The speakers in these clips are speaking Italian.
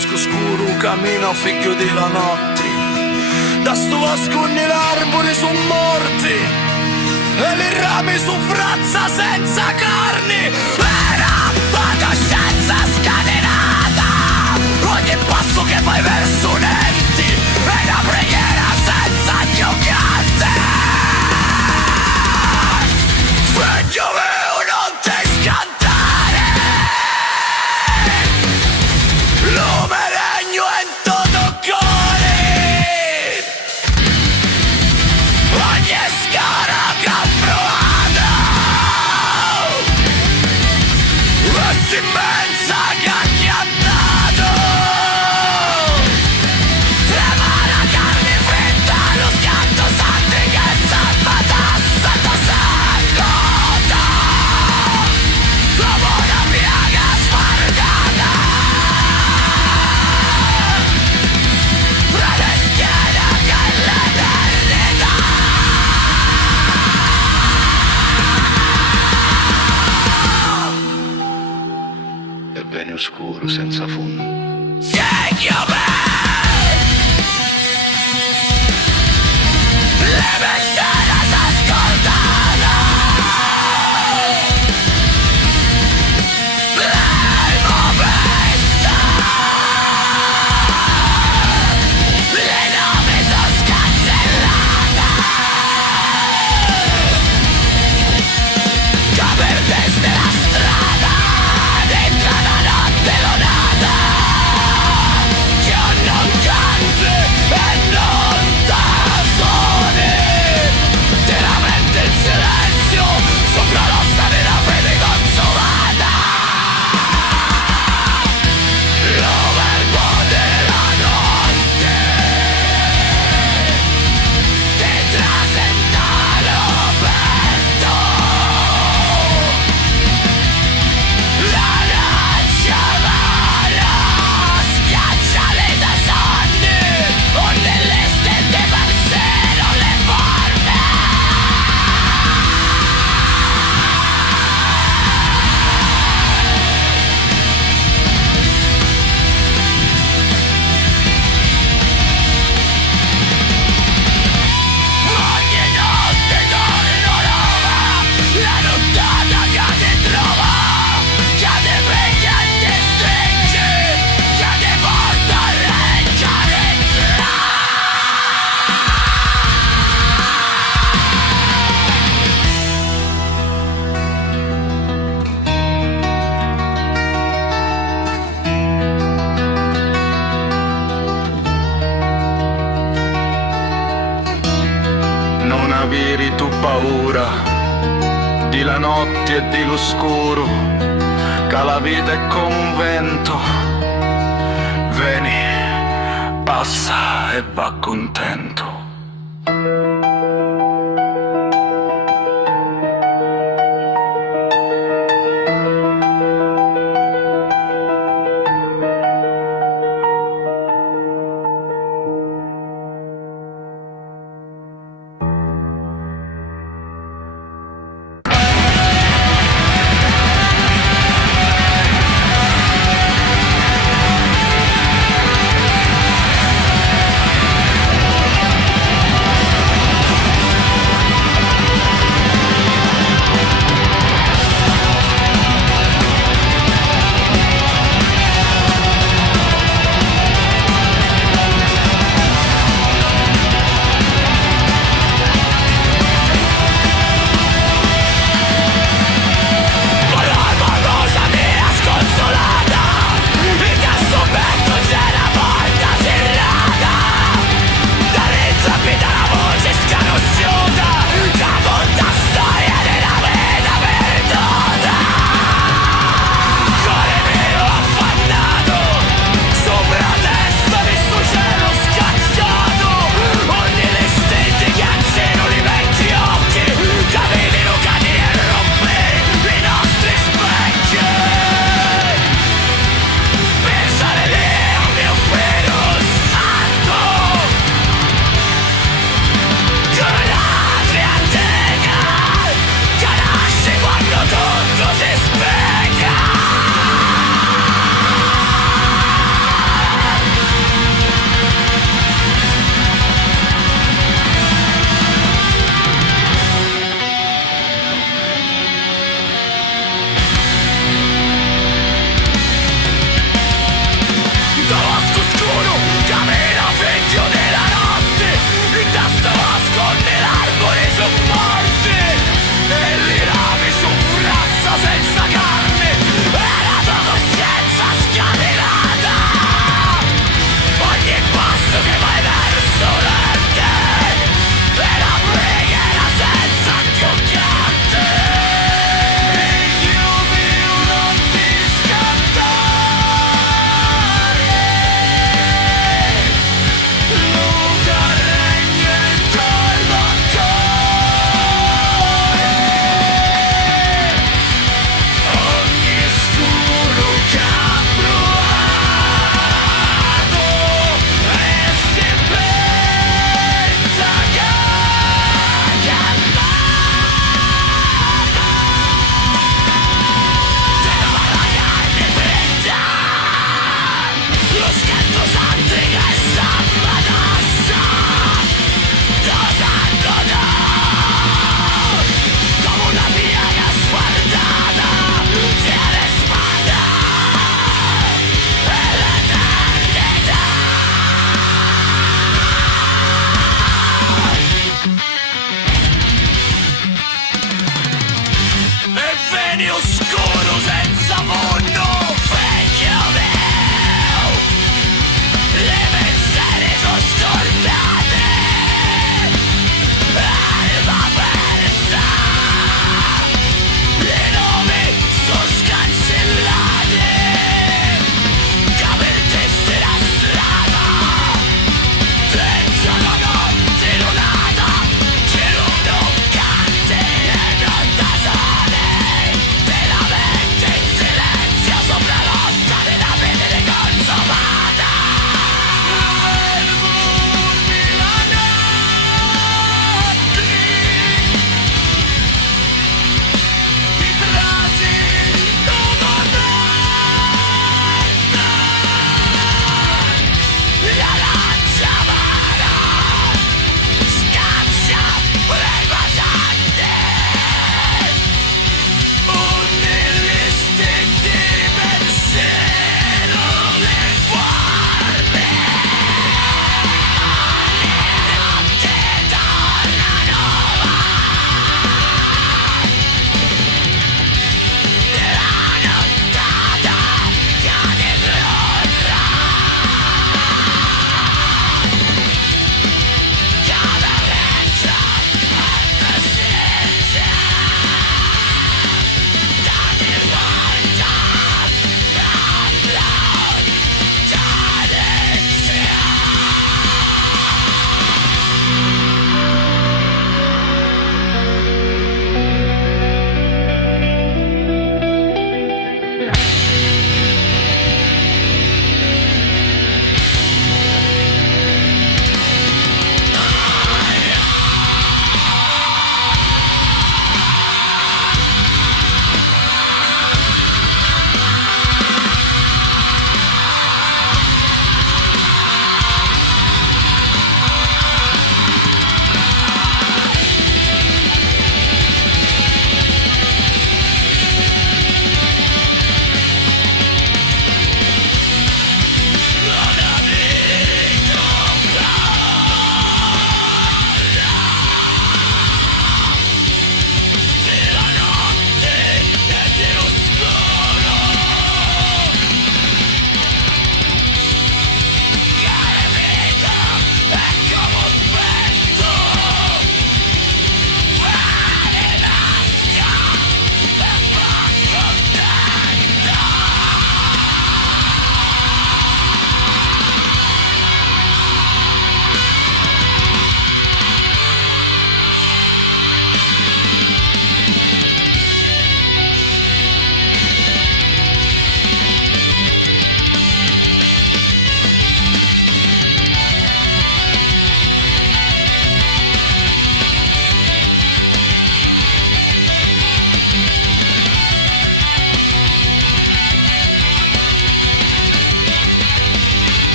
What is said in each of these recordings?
bosco scuro cammina figlio della notte. Da sto bosco gli sono morti e le rami su frazza senza carni. Era fantascienza scatenata, ogni passo che fai verso netti è una preghiera senza giocate. Figlio mio non ti scantare, lume regno in tutto cuore. Ogni scala che ho provato è immensa che ha chiantato. Trema la carne fredda, lo schianto sangue che salvata sotto sanguta come una piaga spargata fra le schiene che l'eternità. È bene oscuro senza fondo. Segno me le messere s'ascoltano, l'erba messa, le nomi sono scancellate, caperte la strada dentro la notte lonata. Io non canto e non t'asone, te la mente il silenzio sopra l'ossa della fede consumata. Lo verbo della notte ti trasenta l'oberto. La lancia mano schiaccia le da sonne o nelle stelle persero le forme. Ogni notte torno nuova, la nottata che ti trova, che ti piglia e ti stringe, che ti porta a leggere Non avere tu paura di la notte e di l'oscuro, che la vita è come un vento. Vieni, passa e va contento.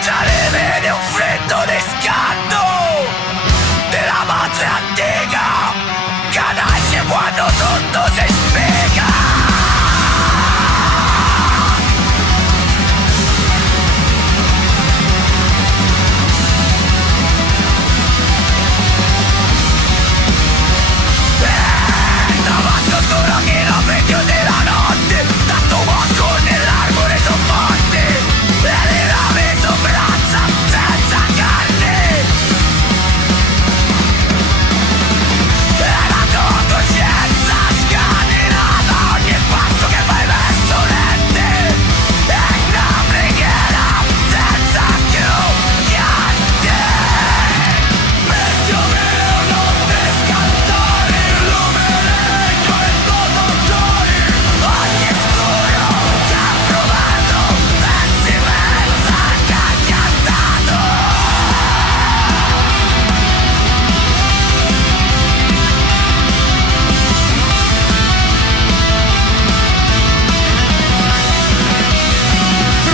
tra le vene un freddo riscaldo della madre antica che nasce quando tutto si spiega. Damasco scuro che non vedi della notte, tanto bosco nell'arbore son morti e le rame son braccia senza carne. E la tua coscienza scatenata ogni passo che fai verso l'ente è una preghiera senza più niente. Per Gioveo notte scantare l'omeregno e todo giorni ogni scuro che ha provato e si pensa che ha cantato.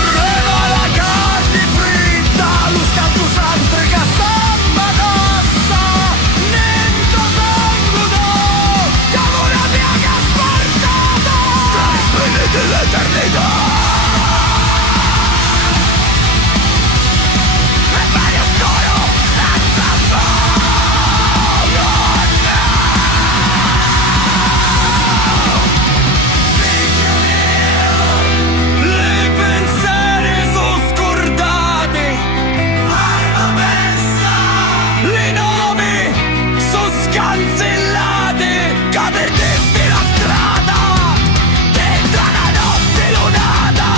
Trema la carne fritta, lo scatto sempre che samba dossa, nento sangudo, come una piaga spartata, tra le spine dell'eternità. E vai oscuro senza i pensieri sono scordati, i nomi sono scancellati, che perdesti la strada dentro la notte lunata.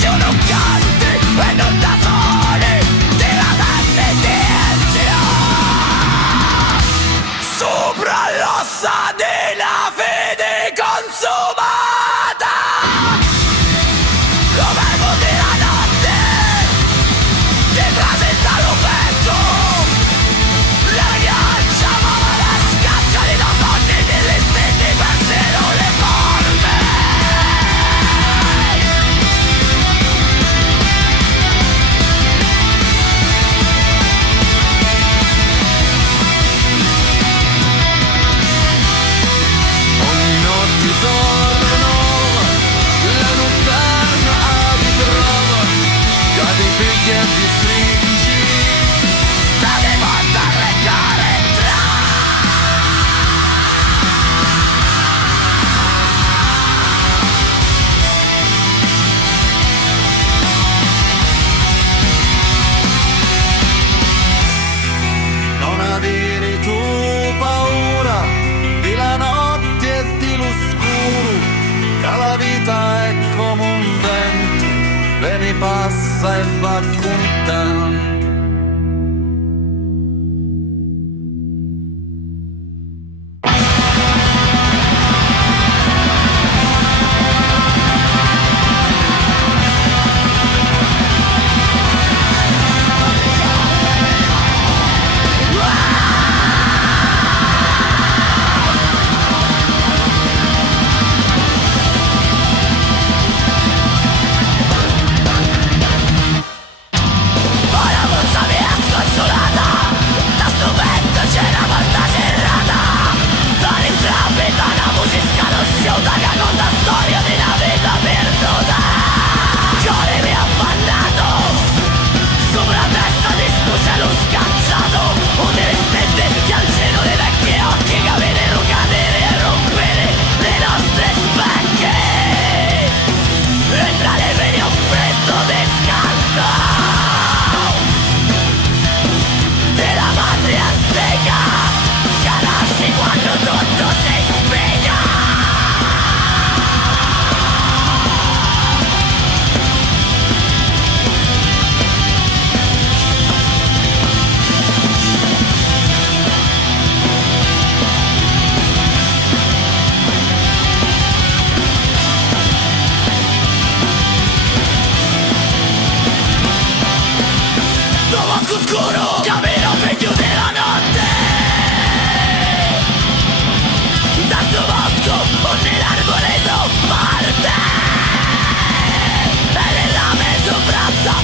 Io non canti e non da soli della mente silenzio sopra l'ossa della fede consumata. Lo verbo della notte ti presenta l'ufficio, la ghiaccia ma la scaccia di non sonni delle stelle persero le forme. Ogni notte torno, la notturna di trova, che ti piglia e ti stringi, te ne porta a recare non avere tu paura della notte e dell'oscuro, che la vita è come un vento, viene passa e va con te. Oscuro, cammino figlio della notte, da sto bosco o nell'arboreto parte, e nella mezzo braccia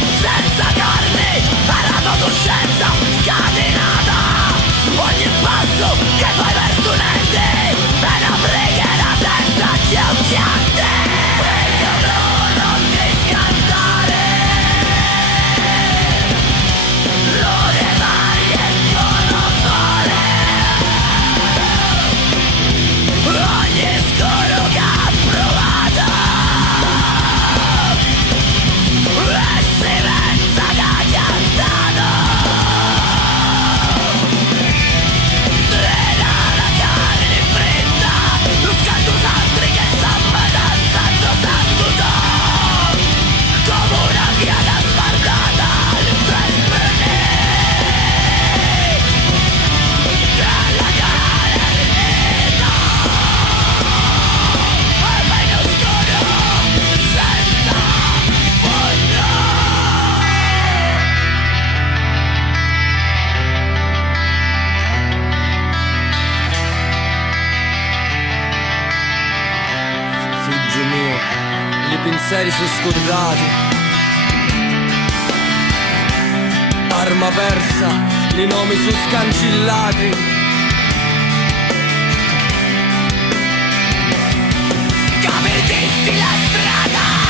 pensieri su scordati, arma persa, i nomi su scancillati. Come perderti la strada,